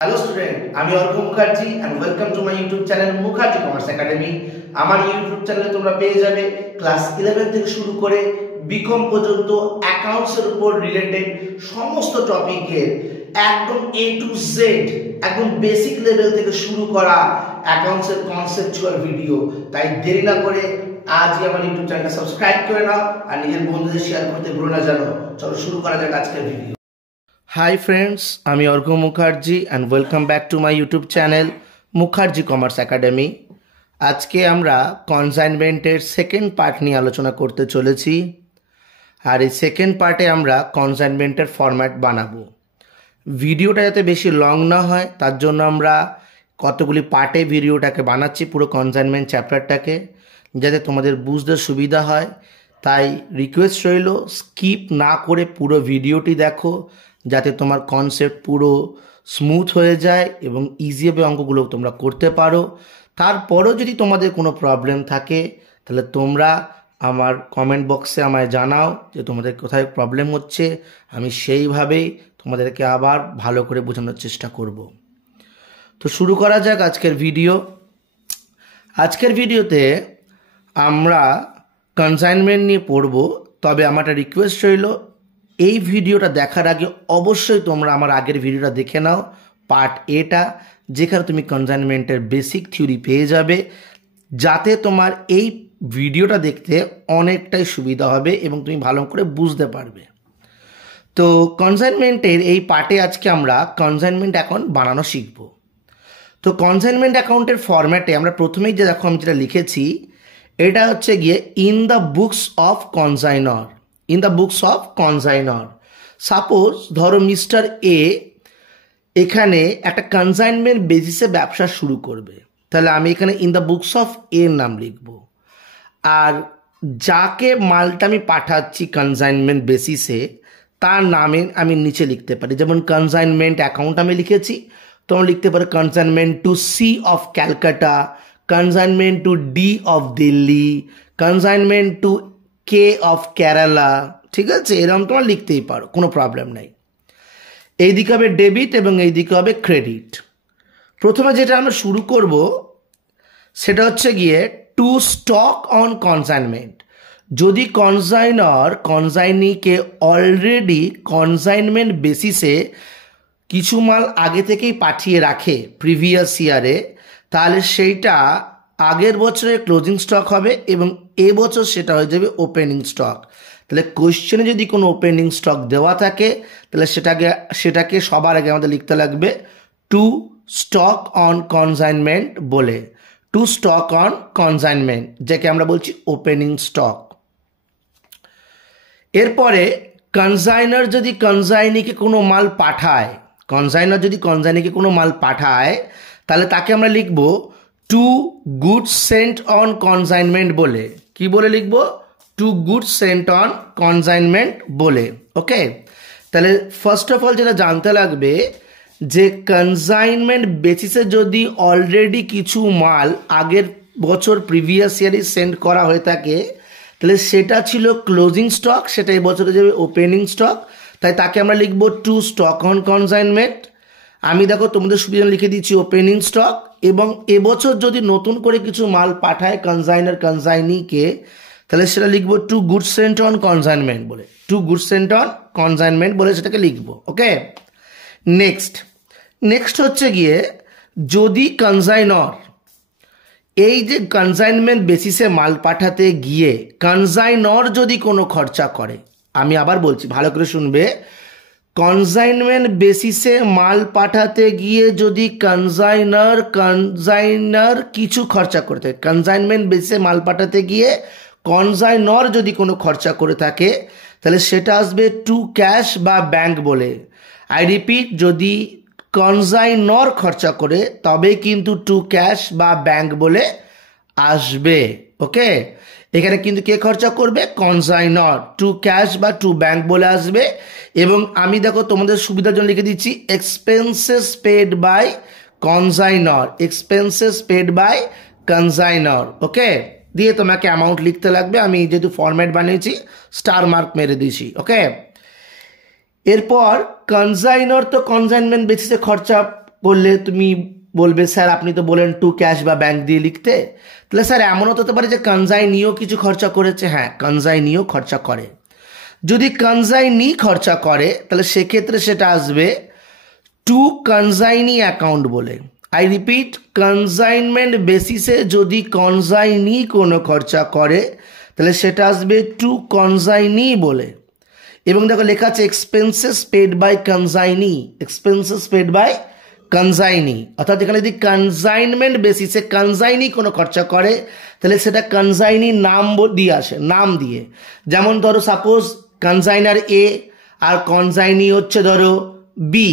Hello student, আমি Arghya Mukherjee and welcome to my YouTube channel Mukherjee commerce academy. আমার YouTube চ্যানেলে তোমরা পেয়ে যাবে ক্লাস 11 থেকে শুরু করে বিকম পর্যন্ত অ্যাকাউন্টস এর উপর রিলেটেড সমস্ত টপিকের একদম এ টু জেড, একদম বেসিক লেভেল থেকে শুরু করা অ্যাকাউন্টস এর কনসেপচুয়াল ভিডিও। তাই দেরি না করে আজই আমার ইউটিউব চ্যানেলটা সাবস্ক্রাইব করে নাও আর নিজের বন্ধুদের শেয়ার করতে ভুলো না জানো। চলো শুরু করা যাক আজকের ভিডিও। হাই ফ্রেন্ডস, আমি Arghya Mukherjee and welcome back to my YouTube channel Mukherjee commerce academy. আজকে আমরা কনসাইনমেন্টের সেকেন্ড পার্ট নিয়ে আলোচনা করতে চলেছি। আর এই সেকেন্ড পার্টে আমরা কনসাইনমেন্টের ফরম্যাট বানাবো। ভিডিওটা যাতে বেশি লং না হয় তার জন্য আমরা কতগুলি পার্টে ভিডিওটাকে বানাচ্ছি, পুরো কনসাইনমেন্ট চ্যাপ্টারটাকে, যাতে তোমাদের বুঝতে সুবিধা হয়। তাই রিকোয়েস্ট রইল স্কিপ না করে পুরো ভিডিওটি দেখো, যাতে তোমার কনসেপ্ট পুরো স্মুথ হয়ে যায় এবং ইজিভাবে অঙ্কগুলো তোমরা করতে পারো। তারপরও যদি তোমাদের কোনো প্রবলেম থাকে তাহলে তোমরা আমার কমেন্ট বক্সে আমায় জানাও যে তোমাদের কোথায় প্রবলেম হচ্ছে। আমি সেইভাবেই তোমাদেরকে আবার ভালো করে বোঝানোর চেষ্টা করব। তো শুরু করা যাক আজকের ভিডিও। আজকের ভিডিওতে আমরা কনসাইনমেন্ট নিয়ে পড়ব। তবে আমার একটা রিকোয়েস্ট রইল, এই ভিডিওটা দেখার আগে অবশ্যই তোমরা আমার আগের ভিডিওটা দেখে নাও, পার্ট এটা, যেখানে তুমি কনসাইনমেন্টের বেসিক থিওরি পেয়ে যাবে, যাতে তোমার এই ভিডিওটা দেখতে অনেকটাই সুবিধা হবে এবং তুমি ভালো করে বুঝতে পারবে। তো কনসাইনমেন্টের এই পার্টে আজকে আমরা কনসাইনমেন্ট অ্যাকাউন্ট বানানো শিখব। তো কনসাইনমেন্ট অ্যাকাউন্টের ফরম্যাটে আমরা প্রথমেই যে দেখো আমি যেটা লিখেছি, এটা হচ্ছে গিয়ে in the books of কনসাইনর। In the books of কনসাইনর। Suppose ধরো মিস্টার এ এখানে একটা কনসাইনমেন্ট বেসিসে ব্যবসা শুরু করবে, তাহলে আমি এখানে ইন দ্য বুকস অফ এর নাম লিখব। আর যাকে মালটা আমি পাঠাচ্ছি কনসাইনমেন্ট বেসিসে তার নামে আমি নিচে লিখতে পারি। যেমন কনসাইনমেন্ট অ্যাকাউন্ট আমি লিখেছি, তোমরা লিখতে পারো consignment to C of Calcutta, consignment to D of Delhi, consignment to K of Kerala. ঠিক আছে, এরকম তোমরা লিখতেই পারো, কোনো প্রবলেম নাই। এইদিকে হবে ডেবিট এবং এইদিকে হবে ক্রেডিট। প্রথমে যেটা আমরা শুরু করব সেটা হচ্ছে গিয়ে টু স্টক অন কনসাইনমেন্ট। যদি কনসাইনর কনসাইনিকে অলরেডি কনসাইনমেন্ট বেসিসে কিছু মাল আগে থেকেই পাঠিয়ে রাখে প্রিভিয়াস ইয়ারে, তাহলে সেইটা আগের বছরের ক্লোজিং স্টক হবে এবং এবছর সেটা হয়ে যাবে ওপেনিং স্টক। তাহলে কোশ্চেনে যদি কোনো ওপেনিং স্টক দেওয়া থাকে তাহলে সেটাকে সবার আগে আমাদের লিখতে লাগবে টু স্টক অন কনসাইনমেন্ট বলে। টু স্টক অন কনসাইনমেন্ট, যাকে আমরা বলছি ওপেনিং স্টক। এরপরে কনসাইনার যদি কনসাইনিকে কোনো মাল পাঠায়, তাহলে তাকে আমরা লিখব to goods sent on consignment বলে। কি বলে লিখব? To goods sent on consignment বলে। ওকে, তাহলে ফার্স্ট অফ অল যেটা জানতে লাগবে যে কনসাইনমেন্ট বেসিসে যদি অলরেডি কিছু মাল আগের বছর প্রিভিয়াস ইয়ারে সেন্ড করা হয়ে থাকে তাহলে সেটা ছিল ক্লোজিং স্টক, সেটা এবছরে যাবে ওপেনিং স্টক। তাই তাকে আমরা লিখব টু স্টক অন কনসাইনমেন্ট। আমি দেখো তোমাদের সুবিধা লিখে দিচ্ছি ওপেনিং স্টক। এবং এবছর যদি নতুন করে কিছু মাল পাঠায় কনসাইনার কনসাইনিকে তাহলে সেটা লিখবো to goods sent on consignment বলে। To goods sent on consignment বলে সেটাকে লিখবো। ওকে, নেক্সট হচ্ছে গিয়ে যদি কনসাইনর এই যে কনসাইনমেন্ট বেসিসে মাল পাঠাতে গিয়ে কনসাইনর যদি কোনো খরচা করে, আমি আবার বলছি ভালো করে শুনবে, কনসাইনমেন্ট বেসিসে মাল পাঠাতে গিয়ে যদি কনসাইনার কিছু খরচা করে থাকে, কনসাইনমেন্ট বেসিসে মাল পাঠাতে গিয়ে কনসাইনর যদি কোনো খরচা করে থাকে তাহলে সেটা আসবে টু ক্যাশ বা ব্যাংক বলে। আই রিপিট, যদি কনসাইনর খরচা করে তবে কিন্তু টু ক্যাশ বা ব্যাংক বলে আসবে। ওকে, এখানে কিন্তু কে খরচা করবে? কনসাইনর। টু ক্যাশ বা টু ব্যাংক বলে আসবে। এবং আমি দেখো তোমাদের সুবিধার জন্য লিখে দিচ্ছি expenses paid by consignor. Expenses paid by consignor. Okay, দিয়ে তোমাকে অ্যামাউন্ট লিখতে লাগবে। আমি যেহেতু ফরম্যাট বানিয়েছি স্টার মার্ক মেরে দিয়েছি। ওকে, এরপর কনসাইনর তো কনসাইনমেন্ট বেসিসে খরচা করলে তুমি বলবে স্যার আপনি তো বলেন টু ক্যাশ বা ব্যাংক দিয়ে লিখতে, তাহলে স্যার এমনও হতে পারে যে কনজাইনিও কিছু খরচা করেছে। হ্যাঁ, কনজাইনিও খরচা করে। যদি কনজাইনি খরচা করে তাহলে সেক্ষেত্রে সেটা আসবে টু কনজাইনি অ্যাকাউন্ট বলে। আই রিপিট, কনজাইনমেন্ট বেসিসে যদি কনজাইনি কোনো খরচা করে তাহলে সেটা আসবে টু কনজাইনি বলে। এবং দেখো লেখা আছে expenses paid by consignee, expenses paid by consignee, অর্থাৎ এখানে যদি কনজাইনমেন্ট বেসিসে কনজাইনি কোনো খরচা করে তাহলে সেটা কনজাইনি নাম দিয়ে আসে, নাম দিয়ে। যেমন ধরো সাপোজ কনজাইনার এ আর কনজাইনি হচ্ছে ধরো বি,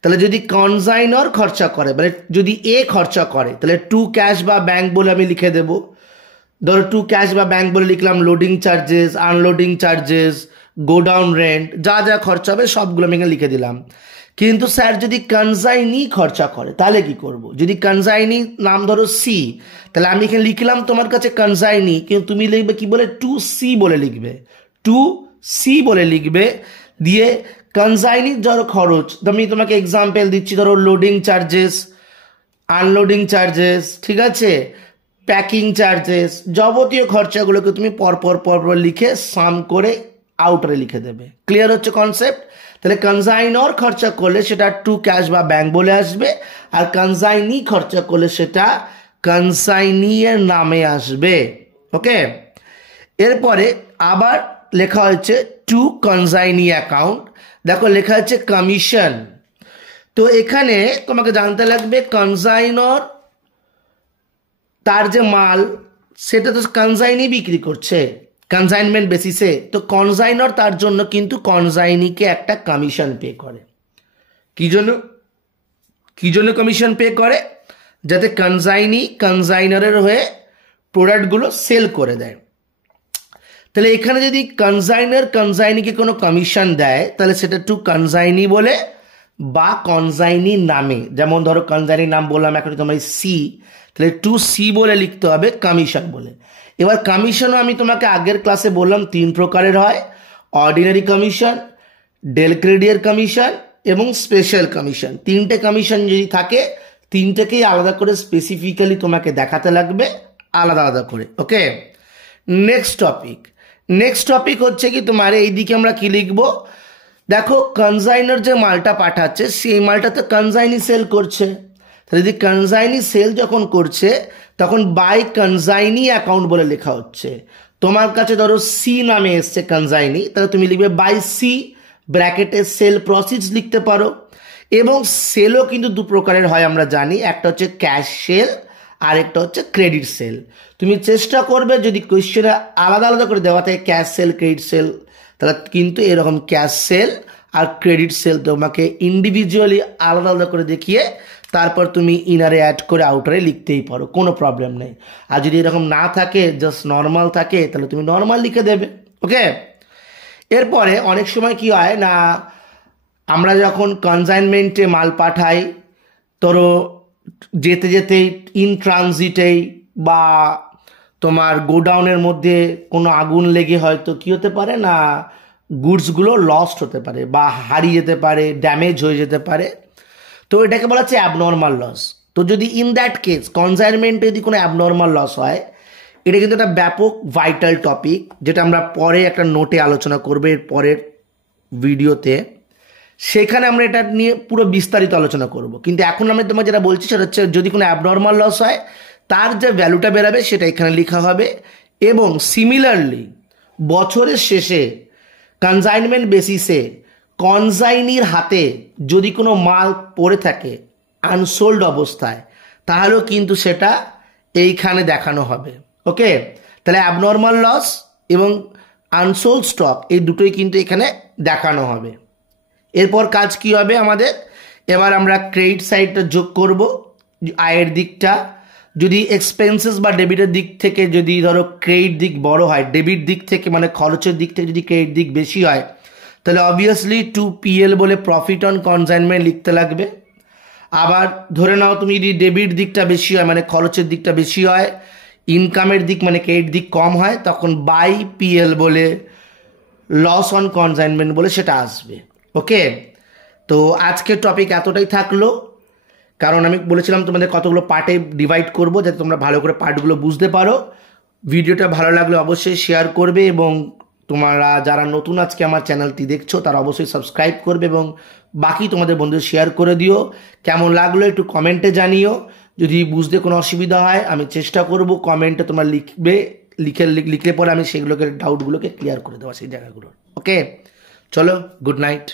তাহলে যদি কনজাইনর খরচা করে মানে যদি এ খরচা করে তাহলে টু ক্যাশ বা ব্যাংক বলে আমি লিখে দেব। ধরো টু ক্যাশ বা ব্যাংক বলে লিখলাম loading charges, unloading charges, godown rent, যা যা খরচা হবে সবগুলো আমি এখানে লিখে দিলাম। কিন্তু স্যার যদি কনজাইনি খরচা করে তাহলে কি করব? যদি কনজাইনি নাম ধরো সি, তাহলে আমি এখানে লিখলাম তোমার কাছে কনজাইনি, কিন্তু তুমি লিখবে কি বলে? টু সি বলে লিখবে, টু সি বলে লিখবে। দিয়ে কনজাইনির ধরো খরচ, আমি তোমাকে এক্সাম্পল দিচ্ছি, ধরো লোডিং চার্জেস, আনলোডিং চার্জেস, ঠিক আছে, প্যাকিং চার্জেস, যাবতীয় খরচাগুলোকে তুমি পরপর লিখে সাম করে আউটারে লিখে দেবে। ক্লিয়ার হচ্ছে কনসেপ্ট? তাহলে কনজাইনর খরচা করলে সেটা টু ক্যাশ বা ব্যাংক বলে আসবে, আর কনজাইনি খরচা করলে সেটা কনসাইনি এর নামে আসবে। ওকে, এরপরে আবার লেখা হয়েছে টু কনজাইনি অ্যাকাউন্ট। দেখো লেখা হচ্ছে কমিশন। তো এখানে তোমাকে জানতে লাগবে কনজাইনর তার যে মাল সেটা তো কনজাইনি বিক্রি করছে কনজাইনমেন্ট বেসিসে, তো কনজাইনর তার জন্য কিন্তু কনজাইনিকে একটা কমিশন পে করে। কি জন্য কমিশন পে করে? যাতে কনজাইনি কনজাইনারের হয়ে প্রোডাক্টগুলো সেল করে দেয়। তাহলে এখানে যদি কনজাইনার কনজাইনিকে কোনো কমিশন দেয় তাহলে সেটা টু কনজাইনি বলে বা কনজাইনি নামে, যেমন ধরো কনজাইনি নাম বললাম এখন তোমার সি, তাহলে টু সি বলে লিখতে হবে কমিশন বলে। এবার কমিশনও আমি তোমাকে আগের ক্লাসে বললাম তিন প্রকারের হয়, অর্ডিনারি কমিশন, ডেল ক্রেডিয়ার কমিশন এবং স্পেশাল কমিশন। তিনটে কমিশন যদি থাকে তিনটেকেই আলাদা করে স্পেসিফিক্যালি তোমাকে দেখাতে লাগবে আলাদা আলাদা করে। ওকে, নেক্সট টপিক হচ্ছে কি তোমার এইদিকে আমরা কি লিখবো? দেখো কনজাইনার যে মালটা পাঠাচ্ছে সেই মালটা তো কনজাইনি সেল করছে, তাহলে যদি কনজাইনি সেল যখন করছে তখন বাই কনজাইনি অ্যাকাউন্ট বলে লেখা হচ্ছে। তোমার কাছে ধরো সি নামে এসছে কনজাইনি, তাহলে তুমি লিখবে বাই সি ব্র্যাকেটে সেল প্রসিডস লিখতে পারো। এবং সেলও কিন্তু দু প্রকারের হয় আমরা জানি, একটা হচ্ছে ক্যাশ সেল আর একটা হচ্ছে ক্রেডিট সেল। তুমি চেষ্টা করবে যদি কোয়েশ্চেনে আলাদা আলাদা করে দেওয়া থাকে ক্যাশ সেল ক্রেডিট সেল, তাহলে কিন্তু এরকম ক্যাশ সেল আর ক্রেডিট সেল তোমাকে ইন্ডিভিজুয়ালি আলাদা আলাদা করে দেখিয়ে তারপর তুমি ইনারে অ্যাড করে আউটারে লিখতেই পারো, কোনো প্রবলেম নেই। আর যদি এরকম না থাকে জাস্ট নর্মাল থাকে তাহলে তুমি নর্মাল লিখে দেবে। ওকে, এরপরে অনেক সময় কি হয় না, আমরা যখন কনজাইনমেন্টে মাল পাঠাই ধরো যেতে যেতেই ইন ট্রানজিটেই বা তোমার গোডাউনের মধ্যে কোনো আগুন লেগে হয়তো কি হতে পারে না, গুডসগুলো লস্ট হতে পারে বা হারিয়ে যেতে পারে, ড্যামেজ হয়ে যেতে পারে, তো এটাকে বলা হচ্ছে অ্যাবনর্মাল লস। তো যদি ইন দ্যাট কেস কনজাইনমেন্টে যদি কোনো অ্যাবনর্মাল লস হয়, এটা কিন্তু একটা ব্যাপক ভাইটাল টপিক যেটা আমরা পরে একটা নোটে আলোচনা করবো এর পরের ভিডিওতে, সেখানে আমরা এটা নিয়ে পুরো বিস্তারিত আলোচনা করব। কিন্তু এখন আমি তোমার যেটা বলছি সেটা হচ্ছে যদি কোনো অ্যাবনর্মাল লস হয় তার যে ভ্যালুটা বেরাবে সেটা এখানে লেখা হবে। এবং সিমিলারলি বছরের শেষে কনজাইনমেন্ট বেসিসে কনজাইনির হাতে যদি কোনো মাল পড়ে থাকে আনসোল্ড অবস্থায় তাহলেও কিন্তু সেটা এইখানে দেখানো হবে। ওকে, তাহলে অ্যাবনর্মাল লস এবং আনসোল্ড স্টক এই দুটোই কিন্তু এখানে দেখানো হবে। এরপর কাজ কি হবে আমাদের, এবার আমরা ক্রেডিট সাইডটা যোগ করব, আয়ের দিকটা। যদি এক্সপেন্সেস বা ডেবিটের দিক থেকে যদি ধরো ক্রেডিট দিক বড় হয়, ডেবিট দিক থেকে মানে খরচের দিক থেকে যদি ক্রেডিট দিক বেশি হয় তাহলে অবভিয়াসলি টু পিএল বলে প্রফিট অন কনজাইনমেন্ট লিখতে লাগবে। আবার ধরে নাও তুমি যদি ডেবিট দিকটা বেশি হয় মানে খরচের দিকটা বেশি হয়, ইনকামের দিক মানে ক্রেডিট দিক কম হয়, তখন বাই পিএল বলে লস অন কনজাইনমেন্ট বলে সেটা আসবে। ওকে, তো আজকের টপিক এতটাই থাকলো। কারণ আমি বলেছিলাম তোমাদের কতগুলো পার্টে ডিভাইড করব যাতে তোমরা ভালো করে পার্টগুলো বুঝতে পারো। ভিডিওটা ভালো লাগলে অবশ্যই শেয়ার করবে এবং তোমরা যারা নতুন আজকে আমার চ্যানেলটি দেখছো তারা অবশ্যই সাবস্ক্রাইব করবে এবং বাকি তোমাদের বন্ধুদের শেয়ার করে দিও। কেমন লাগলো একটু কমেন্টে জানিও। যদি বুঝতে কোনো অসুবিধা হয় আমি চেষ্টা করব কমেন্টে তোমরা লিখলে পরে আমি সেগুলোকে ডাউটগুলোকে ক্লিয়ার করে দেওয়া সেই জায়গাগুলো। ওকে, চলো, গুড নাইট।